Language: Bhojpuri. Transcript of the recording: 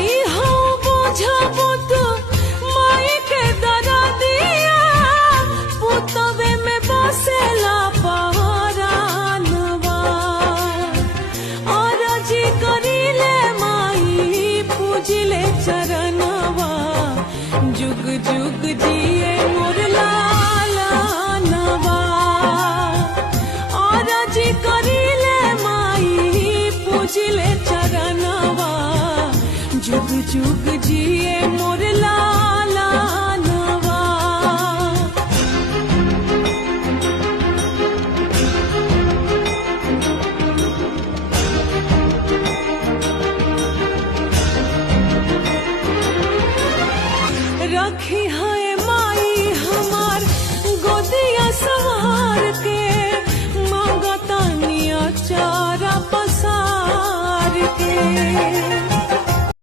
माई हो बुझबो तो माई के दरा दिया पुतवे में बसेला पहरानवा और जी करिले माई पूजिले चरणवा जुग जुग जिए मोर लालनवा और जी करिले माई पूजिले चरणवा जुग जुग जिए मोर लालनवा। रखी